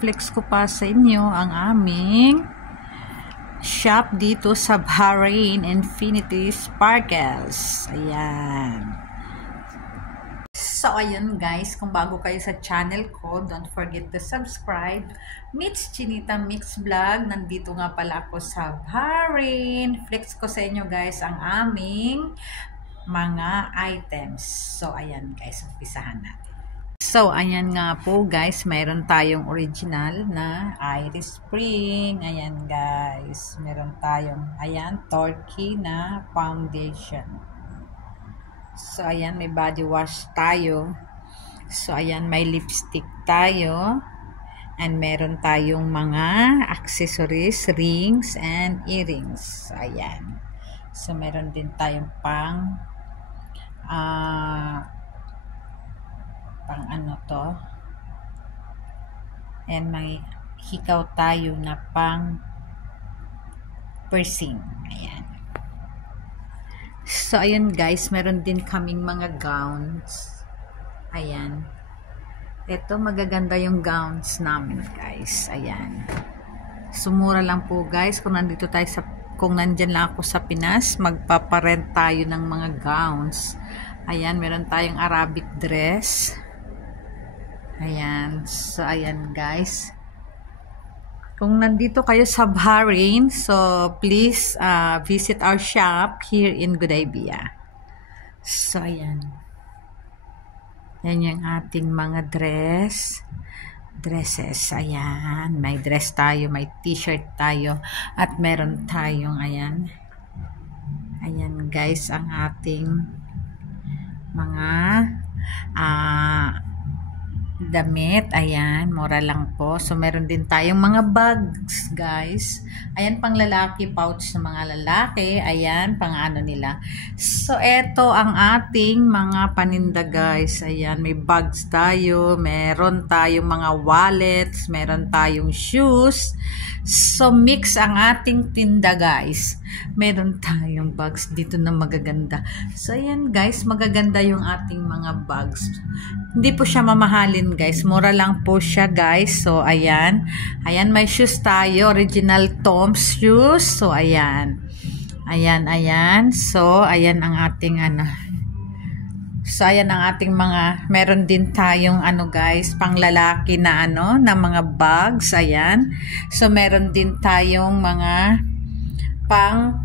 i-flex ko pa sa inyo ang aming shop dito sa Bahrain Infinity Sparkles. Ayan. So, ayun guys, kung bago kayo sa channel ko, don't forget to subscribe. Mitch Chinita Mix Vlog. Nandito nga pala ako sa Bahrain. Flex ko sa inyo guys ang aming mga items. So, ayan guys, umpisahan natin. So, ayan nga po guys, mayroon tayong original na Iris Spring. Ayan guys, meron tayong, ayan, Turkey na foundation. So, ayan, may body wash tayo. So, ayan, may lipstick tayo. And meron tayong mga accessories, rings, and earrings. Ayan. So, meron din tayong pang ano to. And may hikaw tayo na pang piercing. Ayan. So, ayan guys, meron din kaming mga gowns. Ayan. Ito, magaganda yung gowns namin guys. Ayan. Sumura lang po guys. Kung nandito tayo kung nandyan lang ako sa Pinas, magpaparent tayo ng mga gowns. Ayan, meron tayong Arabic dress. Ayan. So, ayan guys. Kung nandito kayo sa Bahrain, so please visit our shop here in Gudaybiyah. So, ayan. Yan yung ating mga dresses. Ayan. May dress tayo, may t-shirt tayo, at meron tayong, ayan. Ayan guys, ang ating mga damit. Ayan, mura lang po. So, meron din tayong mga bags, guys. Ayan, pang lalaki, pouch ng mga lalaki. Ayan, pang ano nila. So, eto ang ating mga paninda, guys. Ayan, may bags tayo. Meron tayong mga wallets. Meron tayong shoes. So, mix ang ating tinda, guys. Meron tayong bags dito na magaganda. So, ayan, guys, magaganda yung ating mga bags. Hindi po siya mamahalin guys, mura lang po siya guys. So ayan, ayan may shoes tayo, original Tom's shoes. So ayan, ayan. So ayan ang ating ano. So ayan ang ating mga, meron din tayong ano guys, pang lalaki na ano, na mga bags. Ayan. So meron din tayong mga pang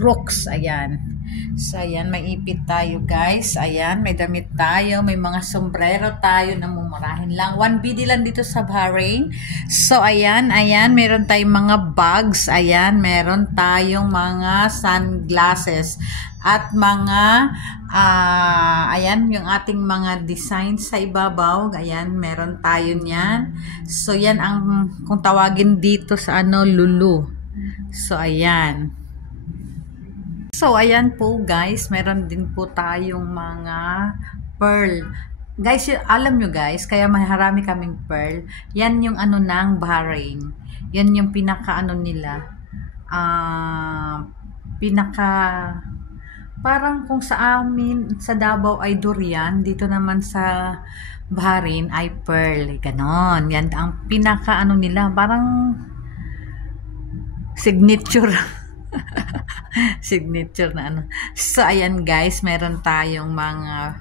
crooks. Ayan. So, ayan, may ipit tayo, guys. Ayan, may damit tayo. May mga sombrero tayo na mumurahin lang. 1 BD lang dito sa Bahrain. So, ayan, meron tayong mga bags. Ayan, meron tayong mga sunglasses. At mga, ayan, yung ating mga design sa ibabaw. Ayan, meron tayo niyan. So, yan ang, kung tawagin dito sa ano, Lulu. So, ayan. So, ayan po guys, meron din po tayong mga pearl. Guys, alam nyo guys, kaya maharami kaming pearl. Yan yung ano ng Bahrain. Yan yung pinaka ano nila. Parang kung sa amin, sa Davao ay durian, dito naman sa Bahrain ay pearl. Ganon. Yan ang pinaka ano nila, parang signature. Signature na ano. So, ayan guys, meron tayong mga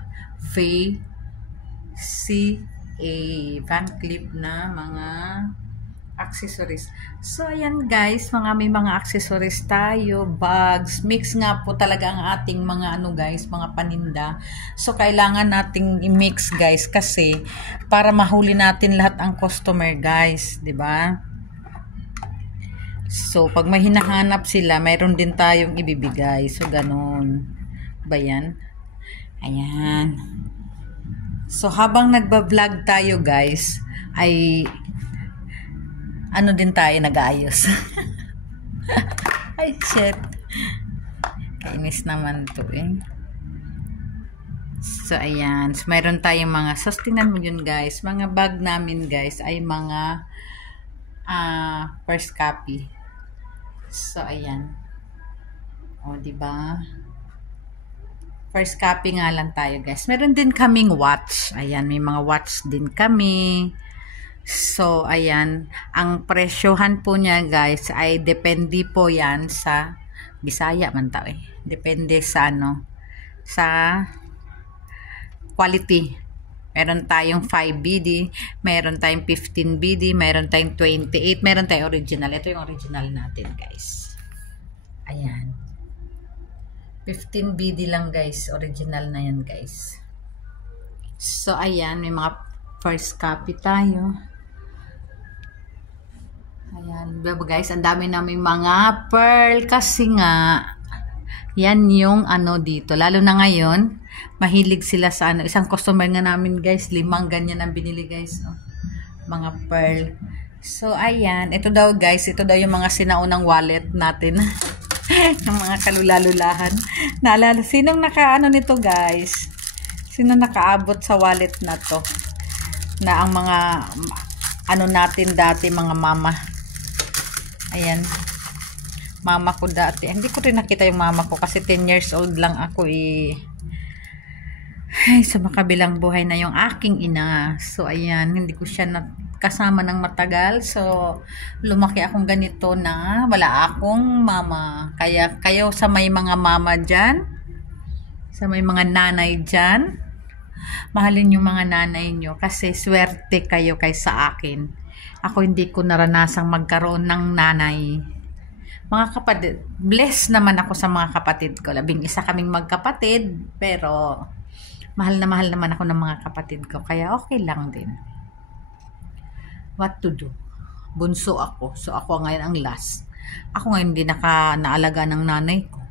Van Cleef na mga accessories. So, ayan guys, may mga accessories tayo, bags, mix nga po talaga ang ating mga ano guys, mga paninda. So, kailangan nating i-mix guys kasi para mahuli natin lahat ang customer guys, 'di ba? So, pag may hinahanap sila, mayroon din tayong ibibigay. So, ganun. Ba yan? Ayan. So, habang nagba-vlog tayo, guys, ay ano din tayo nag-aayos. Ay, shit. Kainis naman to eh. So, ayan. So, mayroon tayong mga, so, tingnan mo yun, guys. Mga bag namin, guys, ay mga first copy. So, ayan. O, diba? First copy nga lang tayo, guys. Meron din kaming watch. Ayan, may mga watch din kami. So, ayan. Ang presyohan po niya, guys, ay depende po yan sa Bisaya man tao eh. Depende sa ano, sa quality. Meron tayong 5 BD, meron tayong 15 BD, meron tayong 28, meron tayong original. Ito yung original natin, guys. Ayan. 15 BD lang, guys. Original na yan, guys. So, ayan. May mga first copy tayo. Ayan. Guys, ang dami namin mga pearl kasi nga yan yung ano dito. Lalo na ngayon, mahilig sila sa ano. Isang customer nga namin, guys, 5 ganyan ang binili, guys. Oh. Mga pearl. So, ayan. Ito daw, guys. Ito daw yung mga sinaunang wallet natin. Yung mga kalulalulahan. Naalala, sinong nakaano nito, guys? Sino nakaabot sa wallet na to? Na ang mga ano natin dati, mga mama. Ayan. Mama ko dati. Hindi ko rin nakita yung mama ko kasi 10 years old lang ako eh. Ay, sa makabilang buhay na yung aking ina. So, ayan. Hindi ko siya kasama ng matagal. So, lumaki akong ganito na wala akong mama. Kaya kayo sa may mga mama dyan, sa may mga nanay dyan, mahalin yung mga nanay nyo kasi swerte kayo kaysa akin. Ako hindi ko naranasang magkaroon ng nanay. Mga kapatid, blessed naman ako sa mga kapatid ko. 11 kaming magkapatid, pero mahal naman ako ng mga kapatid ko. Kaya okay lang din. What to do? Bunso ako. So ako ngayon ang last. Ako ngayon hindi naalaga ng nanay ko.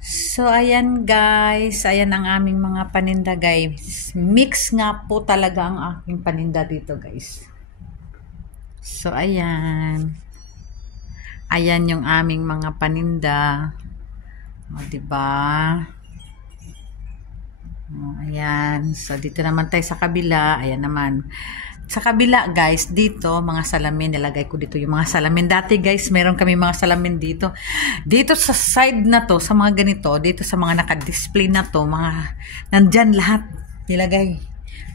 So, ayan guys. Ayan ang aming mga paninda guys. Mix nga po talaga ang aking paninda dito guys. So, ayan. Ayan yung aming mga paninda. O, diba? O, ayan. So, dito naman tayo sa kabila. Ayan naman. Sa kabila guys, dito mga salamin, nilagay ko dito yung mga salamin. Dati guys, meron kami mga salamin dito. Dito sa side na to, sa mga ganito, dito sa mga naka-display na to, mga nandyan lahat nilagay.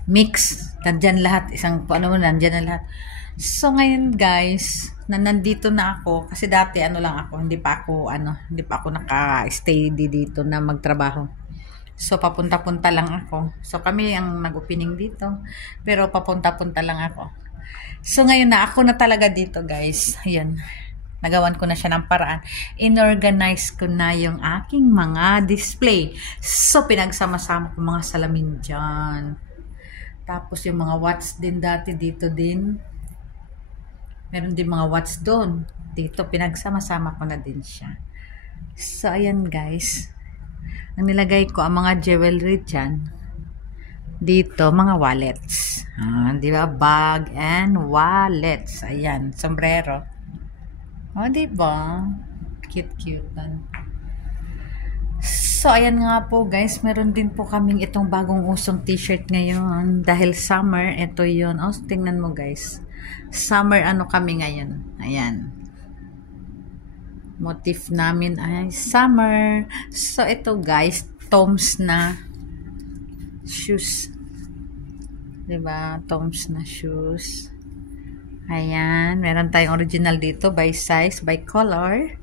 Mix, nandyan lahat. Isang ano mo, nandyan na lahat. So ngayon guys, nandito na ako kasi dati ano lang ako, hindi pa ako naka-stay dito na magtrabaho. So, papunta-punta lang ako. So, kami ang nag-opening dito. Pero, papunta-punta lang ako. So, ngayon na, ako na talaga dito, guys. Ayan. Nagawan ko na siya ng paraan. Inorganize ko na yung aking mga display. So, pinagsama-sama ko mga salamin dyan. Tapos, yung mga watch din dati dito din. Meron din mga watch doon. Dito, pinagsama-sama ko na din siya. So, ayan, guys. Ang nilagay ko ang mga jewelry dyan. Dito, mga wallets. Di ba? Bag and wallets. Ayan, sombrero. Di ba? Cute-cute. So, ayan nga po guys. Meron din po kaming itong bagong usong t-shirt ngayon. Dahil summer, ito yun. Tingnan mo guys. Summer ano kami ngayon. Ayan. Motif namin ay summer. So, ito guys, Toms na shoes. Diba? Toms na shoes. Ayan. Meron tayong original dito by size, by color.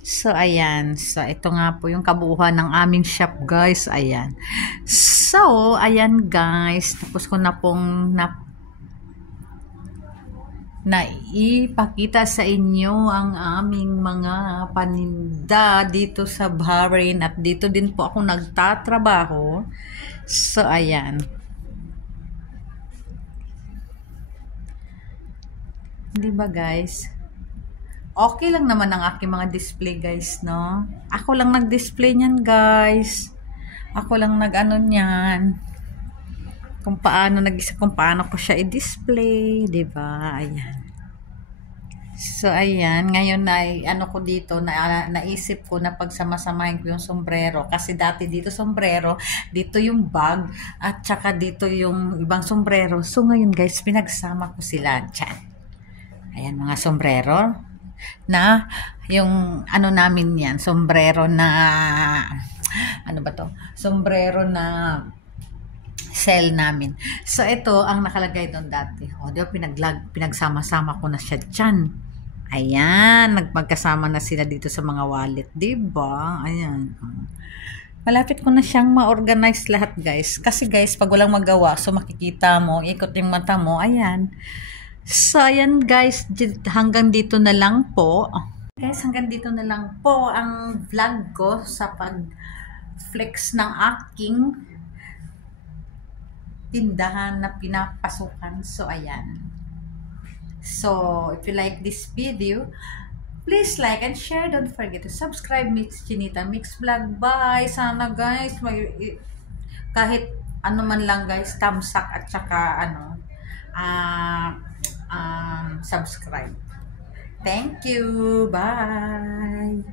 So, ayan. So, ito nga po yung kabuuan ng aming shop guys. Ayan. So, ayan guys. Tapos ko na pong ipakita sa inyo ang aming mga paninda dito sa Bahrain at dito din po ako nagtatrabaho. So, ayan. Di ba guys? Okay lang naman ang aking mga display guys, no? Ako lang nag-display niyan guys. Ako lang nag-ano niyan. Kung paano ko siya i-display, 'di ba? Ayan. So ayan, ngayon ay ano ko dito naisip ko na pagsama-samahin ko yung sombrero kasi dati dito sombrero, dito yung bag at saka dito yung ibang sombrero. So ngayon guys, pinagsama ko sila diyan. Ayan mga sombrero na yung ano namin 'yan, sombrero na ano ba 'to? Sombrero na cell namin. So, ito ang nakalagay doon dati. O, di ba, pinagsama-sama ko na siya dyan. Ayan, magkasama na sila dito sa mga wallet, di ba? Ayan. Malapit ko na siyang ma-organize lahat, guys. Kasi, guys, pag walang magawa, so makikita mo, ikot yung mata mo, ayan. So, ayan, guys, hanggang dito na lang po. Guys, hanggang dito na lang po ang vlog ko sa pag-flex ng aking tindahan na pinapasukan. So, ayan. So, if you like this video, please like and share. Don't forget to subscribe. Mix Chinita Mix Vlog. Bye! Sana guys, kahit ano man lang guys, thumbs up at saka subscribe. Thank you. Bye!